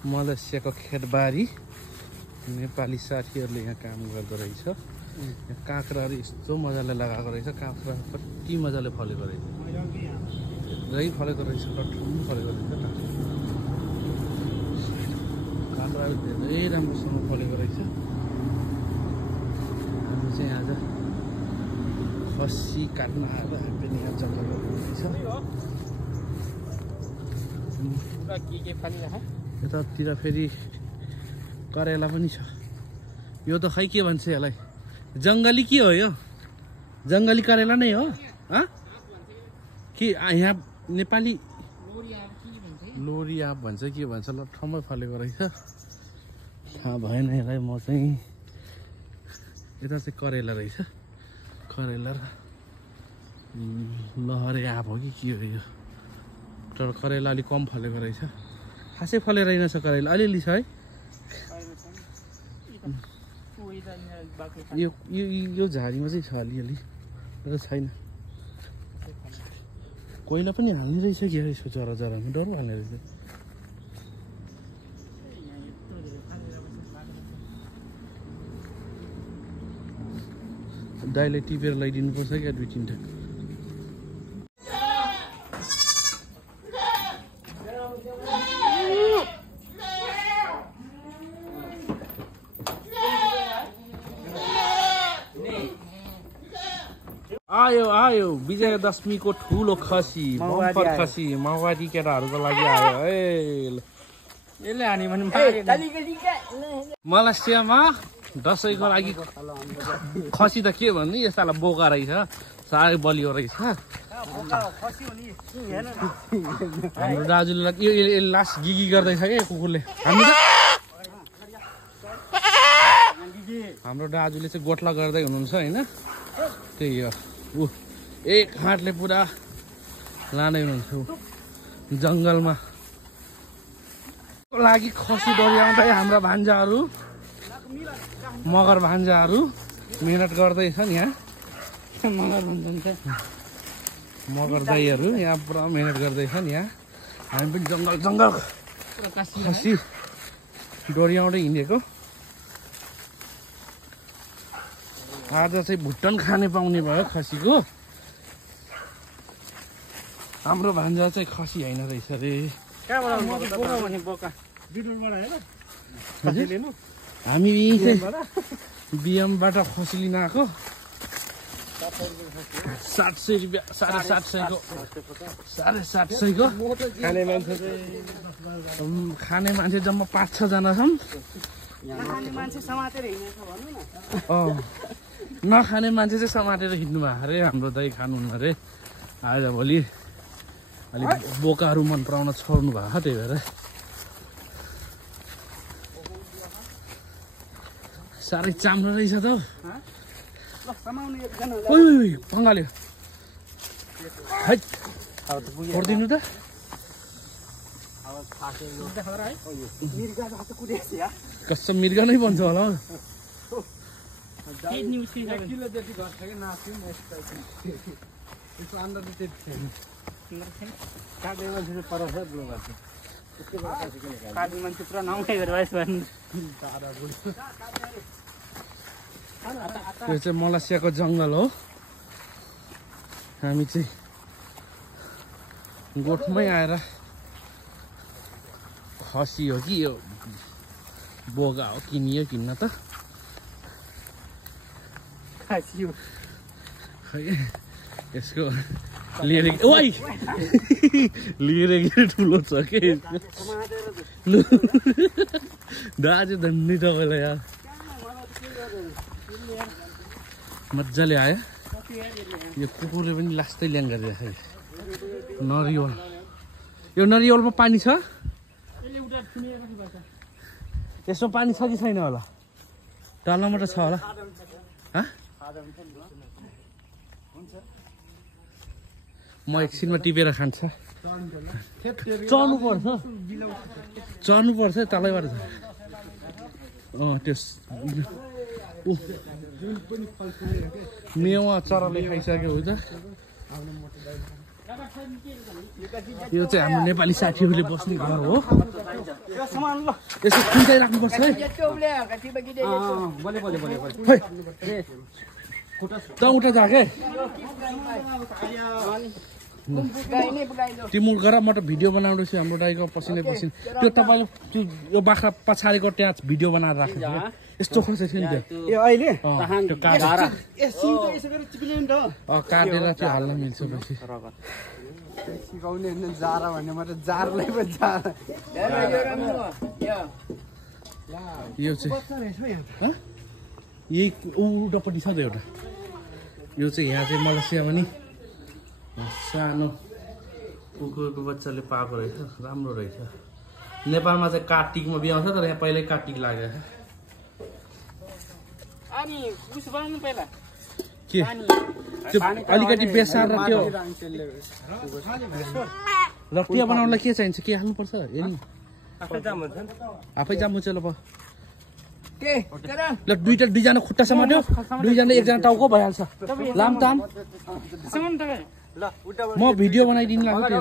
मलेसियाको खेतबारी नेपाली साथीहरूले यहाँ काम गर्दो रहेछ। काँक्राहरू यस्तो मजाले लगाएको रहेछ। काँक्रा कति मजाले फलेको रहेछ। धेरै फलेको रहेछ। ठुलो फलेको रहेछ। काँक्राहरू धेरै राम्रोसँग फलेको रहेछ। हामी चाहिँ आज खसी काट्न आएर पनि यहाँ जङ्गलमा रहेछ। यतातिर फेरि करेला पनि छ। यो त खै के भन्छ यसलाई? जङ्गली के हो यो? जङ्गली करेला नै हो? कि यहाँ नेपाली लोरिया भन्छ के भन्छ? ल ठाउँमै फलेको रहेछ। थाहा भएन यसलाई। म चाहिँ यता चाहिँ करेला रहेछ। करेला लहरे आँप हो कि के हो यो? तर करेला अलिक कम फलेको रहेछ। खासै फलेर रहेनछ करेला। अलिअलि छ है। यो झाडीमा चाहिँ छ अलिअलि तर छैन। कोइला पनि हाल्ने रहेछ कि यसो जरा जरामा डर हाल्ने रहेछ। दाइले टिपेर ल्याइदिनुपर्छ क्या 2-3टा। आयो आयो विजयदशमीको ठुलो खसी, बम्पर खसी माओवादी केटाहरूको लागि आयो। मलेसियामा दसैँको लागि खसी त के भन्ने, यस्तालाई बोका रहेछ। साह्रै बलियो रहेछ। हाम्रो दाजुले यो लास्ट गिगी गर्दैछ क्या कुकुरले। हाम्रो दाजुले चाहिँ गोठला गर्दै हुनुहुन्छ होइन। त्यही हो। एक हातले पुरा लाँदै हुनुहुन्छ जङ्गलमा लागि खसी डोर्याउँदै हाम्रा भान्जाहरू, मगर भान्जाहरू मेहनत गर्दैछन् यहाँ। मगर भन्छन् मगर दाइहरू यहाँ पुरा मेहनत गर्दैछन् यहाँ। हामी पनि जङ्गल जङ्गल खसी डोर्याउँदै हिँडेको। आज चाहिँ भुटन खाने पाउने भयो खसीको। हाम्रो भान्जा चाहिँ खसी होइन रहेछ रे। हामी बिएमबाट खसी लिन आएको। 700 रुपियाँ, 750को, 750को। खाने मान्छे जम्मा 5-6 जना छन्। नखाने मान्छे चाहिँ समातेर हिँड्नु भएको अरे। हाम्रो दाइ खानुहुन्न अरे। आज भोलि अलिक बोकाहरू मन पराउन छोड्नु भएको। त्यही भएर साह्रै चाम्रो रहेछ त। पङ्गाल्यो छोडिदिनु त। कसम मिर्गा नै बन्छ होला। यो चाहिँ मलेसियाको जङ्गल हो। हामी चाहिँ गोठमै आएर खसी हो कि यो बोगा हो किनियो किन्न त। यसको लिएर ठुलो छ के दाजु धन्य तपाईँलाई यार। मजाले आयो। यो कुकुरले पनि लास्टै ल्याङ गरिरहेछ। नरिवल, यो नरिवलमा पानी छ? यसमा पानी छ कि छैन होला? तलमा त छ होला। म एकछिनमा टिपेर खान्छ। चढ्नु पर्छ तलैबाट छ। त्यस मेवा चराले खाइसक्यो हो त। यो चाहिँ हाम्रो नेपाली साथीहरूले बस्ने घर हो। यसो खुल्दै राख्नुपर्छ है त उठा जा के तिमुल गर म त भिडियो बनाउँदैछु हाम्रो दाइको पसिनै पसिन त्यो तपाईँले त्यो यो बाख्रा पछाडिको त्यहाँ भिडियो बनाएर राखेको यस्तो खोसेको थियो नि त्यो अहिले काटेर त्यो हाल्न मिल्छ पछि सिकाउने जारा भन्ने म त जारलाई पो जारा यो चाहिँ यही उल्टापट्टि छ त एउटा यो चाहिँ यहाँ चाहिँ मलेसिया पनि सानो कुकुरको बच्चाले पाएको रहेछ राम्रो रहेछ नेपालमा चाहिँ कार्तिकमा बिहाउँछ तर यहाँ पहिल्यै कार्तिक लागेको छ के त्यो अलिकति बेसार र त्यो रक्तिया बनाउनलाई के चाहिन्छ के हाल्नुपर्छ हेर्नु आफै जामुन्छ ल ल दुईजना खुट्टा समात्यो दुईजना एकजना टाउको भइहाल्छ लाम ताम म भिडियो बनाइदिनु लाग्यो